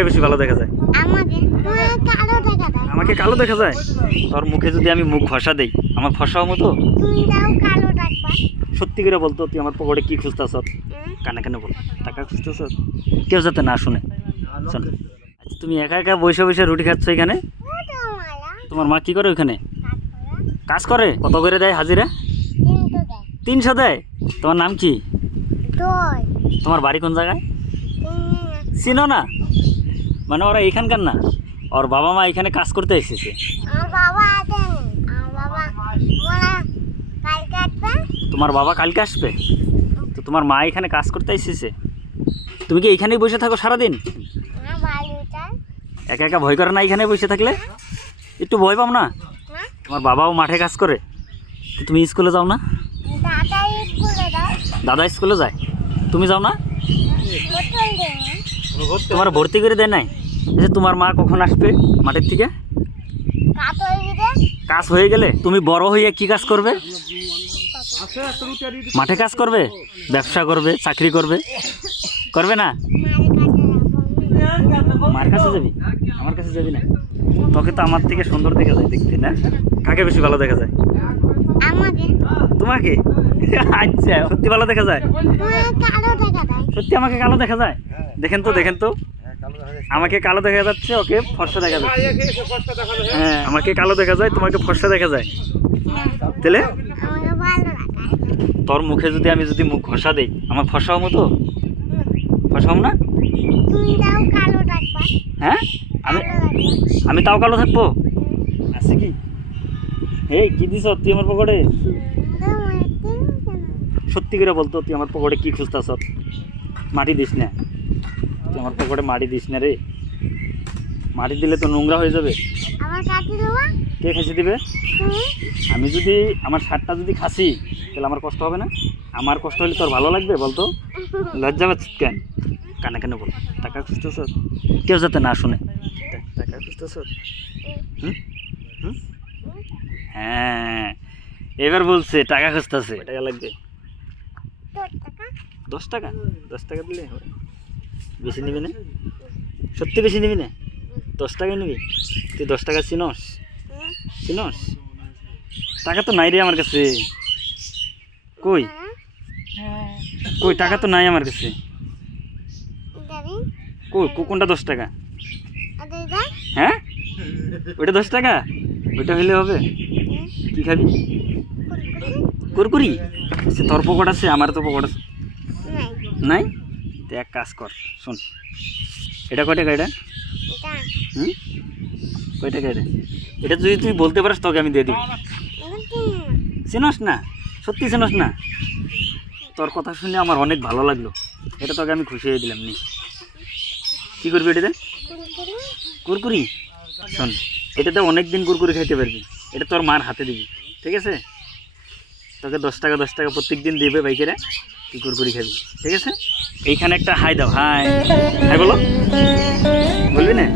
কাকে বেশি ভালো দেখা যায়? আমাকে কালো দেখা যায়। তোর মুখে যদি আমি মুখ ঘষা দেই আমার ফসা মতো? সত্যি করে বলতো, তুই আমার পকেটে কি খুঁজতেছ? কানে কানে বল, টাকা খুঁজতেছ? কেউ যাতে না শুনে। শোন, আচ্ছা তুমি একা একা বসে বসে রুটি খাচ্ছ এখানে? তোমার মা কি করে ওইখানে? কাজ করে। কত করে দেয় হাজিরা? 300 দেয়। তোমার নাম কি? তোমার বাড়ি কোন জায়গায়? চিনো না? মানে ওরা এখানকার না, ওর বাবা মা এখানে কাজ করতে এসেছে। তোমার বাবা কালকে আসবে? তো তোমার মা এখানে কাজ করতে এসেছে। তুমি কি এইখানেই বসে থাকো সারাদিন? একা একা ভয় করে না এখানে বসে থাকলে? একটু ভয় পাও না? তোমার বাবাও মাঠে কাজ করে, তো তুমি স্কুলে যাও না? দাদা স্কুলে যায়, তুমি যাও না? তোমার ভর্তি করে দেয় নাই? যে তোমার মা কখন আসবে মাঠের থেকে? কাজ হয়ে গেলে তুমি বড় হয়ে কি কাজ করবে? মাঠে কাজ করবে, ব্যবসা করবে, চাকরি করবে? করবে না? মার কাছে যাবি? আমার কাছে যাবি না? তোকে তো আমার থেকে সুন্দর দেখা যায় দেখতে, না? কাকে বেশি ভালো দেখা যায়? তোমাকে? আচ্ছা, সত্যি ভালো দেখা যায়? সত্যি আমাকে কালো দেখা যায়? দেখেন তো, দেখেন তো, আমাকে কালো দেখা যাচ্ছে, ওকে ফর্সা দেখা যাচ্ছে। হ্যাঁ, আমাকে কালো দেখা যায়, তোমাকে ফর্সা দেখা যায়। তাহলে তোর মুখে যদি আমি মুখ ঘষা দেই আমার ফর্সা মতো? ফর্সা না? হ্যাঁ, আমি তাও কালো থাকবো? আছে কি? এই কি দিছ তুই আমার পকেটে? সত্যি করে বলতো, তুই আমার পকেটে কি খুঁজতাছ? মাটি দিস না, তুই আমার পকেটে মাটি দিস না রে। মাটি দিলে তো নোংরা হয়ে যাবে। কে খাসি দিবে? আমি যদি আমার শার্টটা যদি খাসি তাহলে আমার কষ্ট হবে না? আমার কষ্ট হলে তোর ভালো লাগবে বলতো? লজ্জা পাচ্ছিস কেন? কানে কানে বল, টাকা খুঁজতেছ? কেউ যাতে না শুনে। টাকা খুঁজতেছ? হ্যাঁ, এবার বলছে টাকা খুঁজতেছে। টাকা লাগবে 10 টাকা। 10 টাকা দিলে হবে? বেশি নিবি না? সত্যি বেশি নিবি না? 10 টাকাই নিবি? তুই 10 টাকা চিনস? চিনস? টাকা তো নাই রে আমার কাছে। কই কই টাকা তো নাই আমার কাছে। কই কোনটা 10 টাকা? হ্যাঁ, ওইটা 10 টাকা? ওইটা হইলে হবে? কি খাবি? কুরকুরি? সে তোর পকেট আছে, আমার তো পকেট আছে নাই। তো এক কাজ কর, শোন, এটা কয় টাকা? এটা কয় টাকা? এটা যদি তুই বলতে পারিস তোকে আমি দিয়ে দিব। চিনস না? সত্যি চিনস না? তোর কথা শুনে আমার অনেক ভালো লাগলো, এটা তোকে আমি খুশি হয়ে দিলাম। নি কী করবি এটাতে? কুরকুরি? শোন, এটাতে অনেক দিন কুরকুরি খাইতে পারবি। এটা তোর মার হাতে দিবি, ঠিক আছে? তোকে 10 টাকা 10 টাকা প্রত্যেক দিন দেবে বাইকেরা, তুই কুরকুরি খাবি, ঠিক আছে? এইখানে একটা হাই দাও, হাই হাই বলো, বলবি না?